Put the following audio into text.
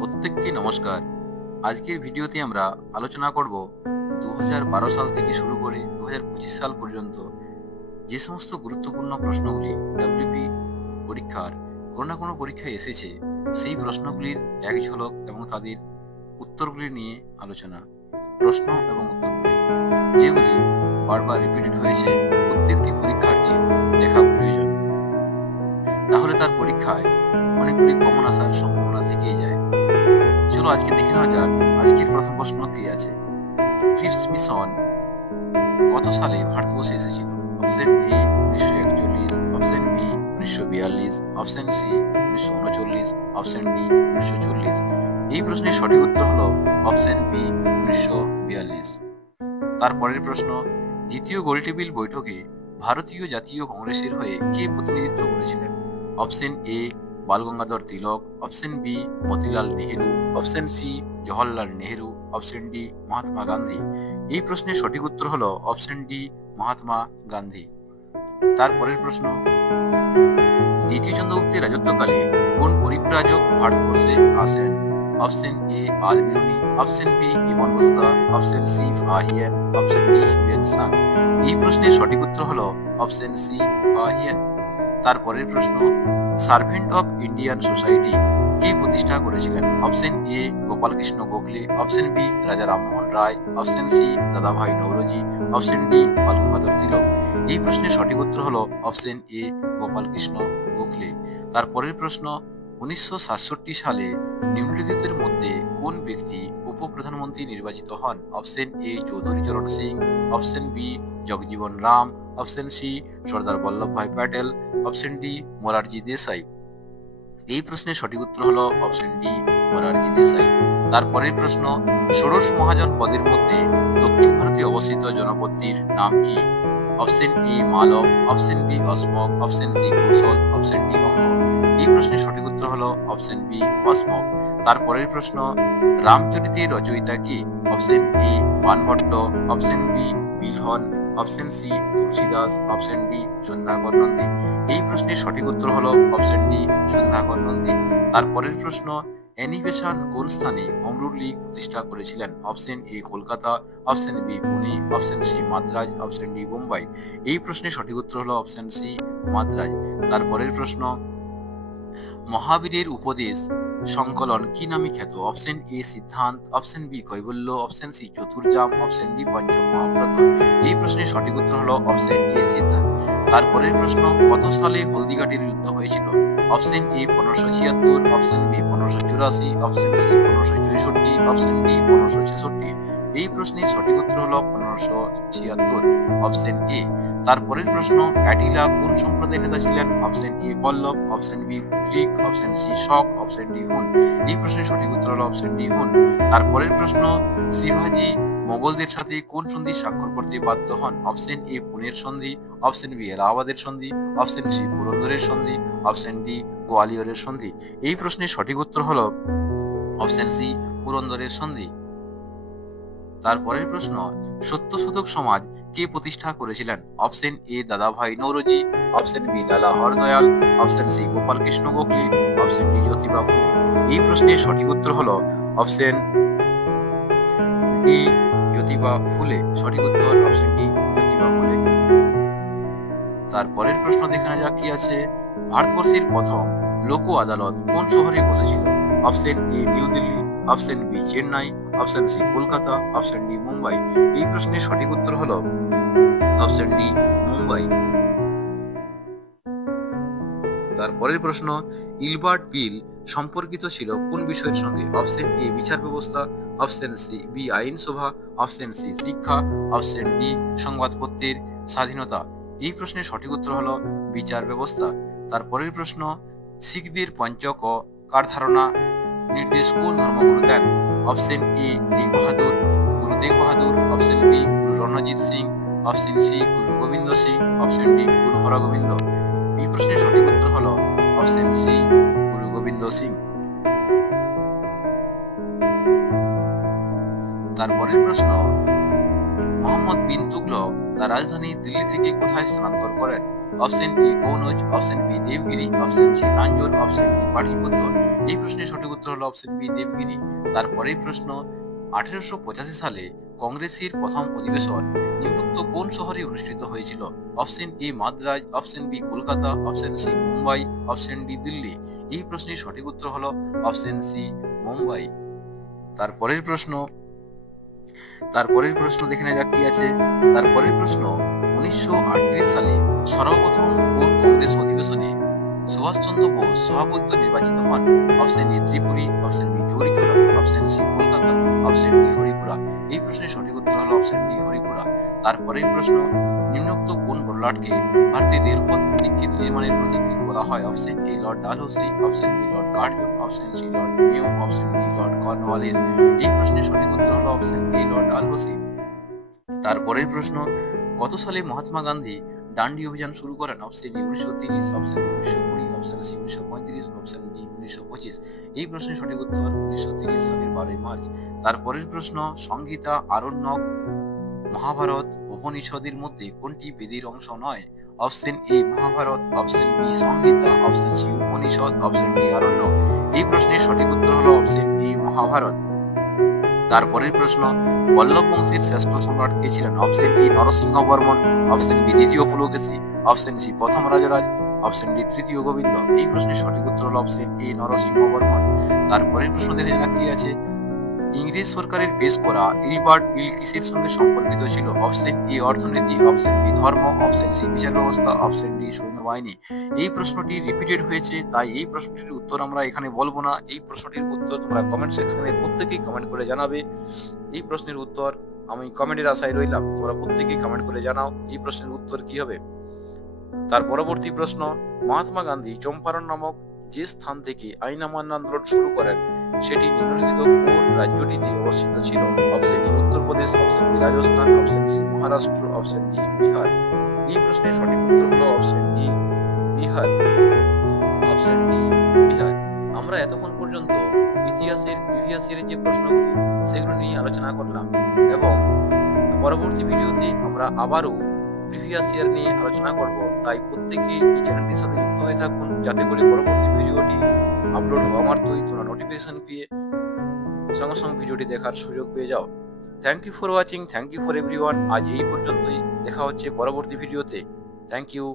প্রত্যেককে নমস্কার। আজকের ভিডিওতে আমরা আলোচনা করব 2012 সাল থেকে শুরু করে 2025 সাল পর্যন্ত যে সমস্ত গুরুত্বপূর্ণ প্রশ্নগুলি ডব্লিউপি পরীক্ষার কোনো না কোনো পরীক্ষায় এসেছে, সেই প্রশ্নগুলির এক ঝলক এবং তাদের উত্তরগুলি নিয়ে আলোচনা। প্রশ্ন এবং উত্তরগুলি যেগুলি বারবার রিপিটেড হয়েছে, প্রত্যেকটি পরীক্ষার্থী দেখা প্রয়োজন, তাহলে তার পরীক্ষায় অনেকগুলি কমন আসার সম্ভাবনা থেকেই যায়। চলো আজকে দেখে নেওয়া যাক আজকের প্রথম প্রশ্ন কি আছে। ক্রিপস মিশন কত সালে ভারতবর্ষে এসেছিল? Option A 1941, option B 1942, option C 1939, option D 1940। এই প্রশ্নের সঠিক উত্তর হলো অপশন বি 1942। তারপরের প্রশ্ন, দ্বিতীয় গোলটেবিল বৈঠকে ভারতীয় জাতীয় কংগ্রেসের হয়ে কে প্রতিনিধিত্ব করেছিলেন? Option A Bal Gangadhar Tilak, option B Motilal Nehru, option C Jawaharlal Nehru, option D Mahatma Gandhi. এই প্রশ্নের সঠিক উত্তর হলো অপশন ডি মহাত্মা গান্ধী। তারপরের প্রশ্ন, দ্বিতীয় চন্দ্রগুপ্তের রাজত্বকালে কোন পরিব্রাজক ভারতবর্ষে আসেন? Option A Al Biruni, option B Ibn Battuta, option C Fahien, option D Hiuen Tsang. এই প্রশ্নের সঠিক উত্তর হলো অপশন সি ফাহিয়ান। তারপরের প্রশ্ন, সার্ভেন্ট অফ ইন্ডিয়ান সোসাইটি কে প্রতিষ্ঠা করেছিলেন? Option A Gopal Krishna Gokhale, option B Raja Rammohan Roy, option C Dadabhai Naoroji, option D Bal Gangadhar Tilak. এই প্রশ্নের সঠিক উত্তর হলো অপশন এ গোপালকৃষ্ণ গোখলে। তারপরের প্রশ্ন, 1967 সালে নিম্নলিখিতের মধ্যে কোন ব্যক্তি উপপ্রধানমন্ত্রী নির্বাচিত হন? Option A Chaudhary Charan Singh, option B Jagjivan Ram, option C Sardar Vallabhbhai Patel, option D Morarji Desai. এই প্রশ্নের সঠিক উত্তর হলো অপশন ডি মোরারজি দেশাই। তারপরের প্রশ্ন, ষোড়শ মহাজন পদের মধ্যে দক্ষিণ ভারতে অবস্থিত জনপদটির নাম কি? Option A Malava, option B Ashmaka, option C Kaushala, option D Anga. এই প্রশ্নের সঠিক উত্তর হলো অপশন বি অসমক। তারপরের প্রশ্ন, রামচরিতের রচয়িতা কি? Option A Banabhatta, option B Bilhana, option C Tulsidas, option D Sandhyakar Nandi. এই প্রশ্নের সঠিক উত্তর হলো অপশন ডি সন্ধ্যাকর নন্দী। তারপরের প্রশ্ন, অ্যানি বেসান্ত কোন স্থানে অমরুল লীগ প্রতিষ্ঠা করেছিলেন? Option A Kolkata, option B Pune, option C Madras, option D Mumbai. এই প্রশ্নের সঠিক উত্তর হলো অপশন সি মাদ্রাজ। তারপরের প্রশ্ন, মহাবীরের উপদেশ সংকলন কি নামে খ্যাত? অপশন এ সিদ্ধান্ত, অপশন বি কৈবল্য, অপশন সি চতুর্জাম, অপশন ডি পঞ্চম মহাব্রত। এই প্রশ্নের সঠিক উত্তর হলো অপশন এ সিদ্ধান্ত। তারপরের প্রশ্ন, কত সালে হলদিঘাটির যুদ্ধ হয়েছিল? Option A 1576, option B 1584, option C 1564, option D 1566। এই প্রশ্নের সঠিক উত্তর হলো 1576, অপশন এ। তারপরের প্রশ্ন, অ্যাটিলা কোন সম্প্রদায়ের নেতা ছিলেন? Option A Pallava, option B Greek, option C Shaka, option D Hun. এই প্রশ্নের সঠিক উত্তর হলো অপশন ডি হুন। তারপরের প্রশ্ন, শিবাজি মোগলদের সাথে কোন সন্ধি স্বাক্ষর করতে বাধ্য হন? অপশন এ পুনের সন্ধি, অপশন বি এলাহাবাদের সন্ধি, অপশন সি পুরন্দরের সন্ধি, অপশন ডি গোয়ালিয়রের সন্ধি। এই প্রশ্নের সঠিক উত্তর হলো অপশন সি পুরন্দরের সন্ধি। তারপরের প্রশ্ন, সত্য শতক সমাজ কে প্রতিষ্ঠা করেছিলেন? অপশন এ দাদাভাই Naoroji, option B Lala Har Dayal, option C Gopal Krishna Gokhale, option D Jyotiba Phule. এই প্রশ্নের সঠিক উত্তর হলো অপশন ডি জ্যোতিবা ফুলে। সঠিক উত্তর অপশন ডি জ্যোতিবা ফুলে। তারপরের প্রশ্ন দেখে নেওয়া যাক কি আছে। ভারতবর্ষের প্রথম লোক আদালত কোন শহরে বসেছিল? Option A new Delhi, option B Chennai, option C Kolkata, option D Mumbai. এই প্রশ্নের সঠিক উত্তর হলো অপশন ডি মুম্বাই। তারপরের প্রশ্ন, ইলবার্ট বিল সম্পর্কিত ছিল কোন বিষয়ের সঙ্গে? অপশন এ বিচার ব্যবস্থা, অপশন সি বি আইনসভা, অপশন সি শিক্ষা, অপশন ডি সংবাদপত্রের স্বাধীনতা। এই প্রশ্নের সঠিক উত্তর হলো বিচার ব্যবস্থা। তারপরের প্রশ্ন, শিখদের পঞ্চক কার ধারণা নির্দেশ কোন ধর্মগুরু দেন? Option A Tegh Bahadur, Guru Tegh Bahadur, option B Guru Ranjit Singh, option C Guru Gobind Singh, option D Guru Hargobind. এই প্রশ্নের সঠিক উত্তর হলো অপশন সি গুরু গোবিন্দ সিং। তারপরের প্রশ্ন, মোহাম্মদ বিন তুগলক তার রাজধানী দিল্লি থেকে কোথায় স্থানান্তর করেন? Option A Kannauj, option B Devagiri, option C Tanjore, option D Pataliputra. এই প্রশ্নের সঠিক উত্তর হলো অপশন বি দেবগিরি। তারপরের প্রশ্ন, 1885 সালে কংগ্রেসের প্রথম অধিবেশন নিম্নোক্ত কোন শহরে অনুষ্ঠিত হয়েছিল? Option A Madras, option B Kolkata, option C Mumbai, option D Delhi. এই প্রশ্নের সঠিক উত্তর হলো অপশন সি মুম্বাই। তারপরের প্রশ্ন দেখে নেওয়া যাক কি আছে। তারপরের প্রশ্ন, 1938 সালে সর্বপ্রথম কোন কংগ্রেস অধিবেশনে সুভাষচন্দ্র বোস সভাপতি নির্বাচিত হন? Option A Tripuri, option B Chauri Chaura, option C Kolkata, option D Haripura. এই প্রশ্নের সঠিক উত্তর হলো অপশন ডি হরিপুরা। তারপরের প্রশ্ন, নিম্নোক্ত কোন লর্ডকে ভারতীয় রেলপথ প্রতীক্ষিত নির্মাণের প্রতীক্ষিত বলা হয়? Option A Lord Dalhousie, option B Lord Curzon, option C Lord Mayo, option D Lord Cornwallis. এই প্রশ্নের সঠিক উত্তর হলো অপশন এ লর্ড ডালহৌসি। তারপরের প্রশ্ন, কত সালে মহাত্মা গান্ধী ডান্ডি অভিযান শুরু করেন? Option A 1930, option B 1920, option C 1935, option D 1925। এই প্রশ্নের সঠিক উত্তর 1930 সালের 12ই মার্চ। তারপরের প্রশ্ন, সংহিতা, আরণ্যক, মহাভারত, উপনিষদের মধ্যে কোনটি বেদের অংশ নয়? Option A Mahabharata, option B Samhita, option C Upanishad, option D Aranyaka. এই প্রশ্নের সঠিক উত্তর হলো অপশন এ মহাভারত। তারপরের প্রশ্ন, পল্লব বংশের শ্রেষ্ঠ সম্রাট কে ছিলেন? Option A Narasimha Varman, option B দ্বিতীয় পুলকেশী, অপশন সি প্রথম রাজরাজ, অপশন ডি তৃতীয় গোবিন্দ। এই প্রশ্নের সঠিক উত্তর হলো অপশন এ নরসিংহ বর্মন। তারপরের প্রশ্ন দেখে যাক কি আছে। ইংরেজ সরকারের পেশ করা ইলবার্ট বিল কিসের সঙ্গে সম্পর্কিত ছিল? অপশন এ অর্থনীতি, অপশন বি ধর্ম, অপশন সি বিচার ব্যবস্থা, অপশন ডি সৈন্যবাহিনী। এই প্রশ্নটি রিপিটেড হয়েছে, তাই এই প্রশ্নটির উত্তর আমরা এখানে বলবো না। এই প্রশ্নটির উত্তর তোমরা কমেন্ট সেকশনে প্রত্যেকেই কমেন্ট করে জানাবে। এই প্রশ্নের উত্তর আমি কমেন্টের আশায় রইলাম, তোমরা প্রত্যেকেই কমেন্ট করে জানাও এই প্রশ্নের উত্তর কি হবে। তার পরবর্তী প্রশ্ন, মহাত্মা গান্ধী চম্পারণ নামক যে স্থান থেকে আইন অমান্য আন্দোলন শুরু করেন সেটি নিম্নলিখিত কোন রাজ্যটিতে অবস্থিত ছিল? Option A Uttar Pradesh, option B Rajasthan, option C Maharashtra, option D Bihar. এই প্রশ্নের সঠিক উত্তর হলো option D Bihar. Option D Bihar. আমরা এতক্ষণ পর্যন্ত ইতিহাসের প্রিভিয়াস ইয়ারের যে প্রশ্নগুলি সেগুলো নিয়ে আলোচনা করলাম, এবং পরবর্তী ভিডিওতে আমরা আবারও প্রিভিয়াস ইয়ার নিয়ে আলোচনা করব। তাই প্রত্যেকে এই চ্যানেলটির সাথে যুক্ত হয়ে থাকুন, যাতে করে পরবর্তী ভিডিওটি আপলোড হওয়া মাত্রই তোমরা নোটিফিকেশন পেয়ে সঙ্গে সঙ্গে ভিডিওটি দেখার সুযোগ পেয়ে যাও। Thank you for watching, thank you for everyone. আজ এই পর্যন্তই, দেখা হচ্ছে পরবর্তী ভিডিওতে। Thank you.